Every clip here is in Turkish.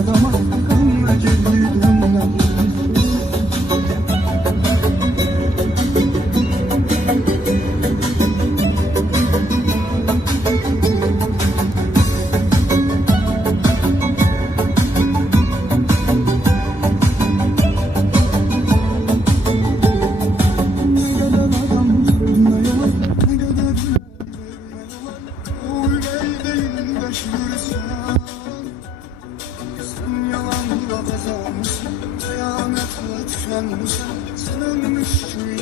zaman kanla geri dönmem. Sen ölmüş gibi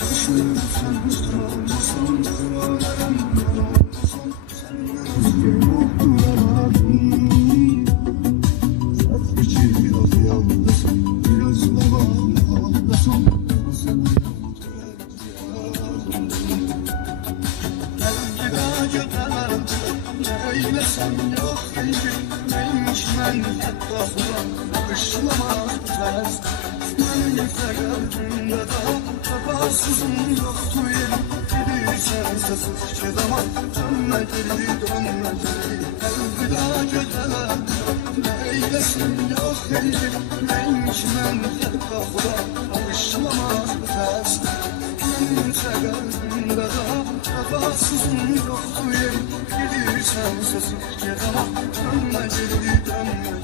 düşünürsen sormasan duvarlarım olmasan senden mutlulamadın. Sat içi biraz yaldasın, biraz da bana aldasın. Elveda götürürüm, neylesem yok değilim. Neymiş ben hatta falan kışlamaz bu ters. Neyse kalbimde daha vefasızım yoktu yerim. Bilirsen sessizce zaman dönme geri dönme geri. Elveda götürürüm, neylesem yok değilim. Neymiş ben hatta falan kışlamaz bu ters. Neyse kalbimde daha vefasızım yoktu yerim. Bilirsen sessizce zaman dönme geri dönme geri.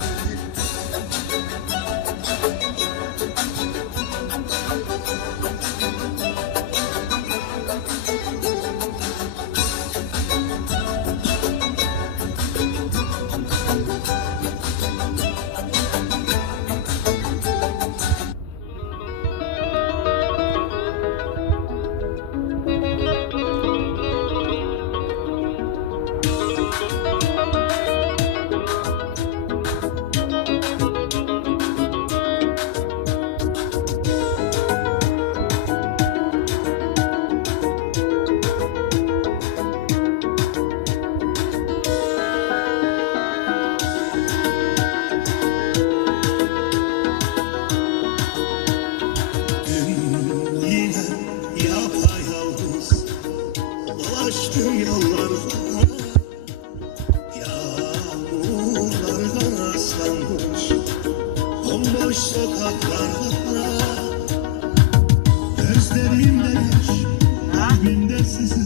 Dolaştım yollarda, yağmurlardan ıslanmış bomboş sokaklarda. Gözlerimde yaş, kalbimde sızı.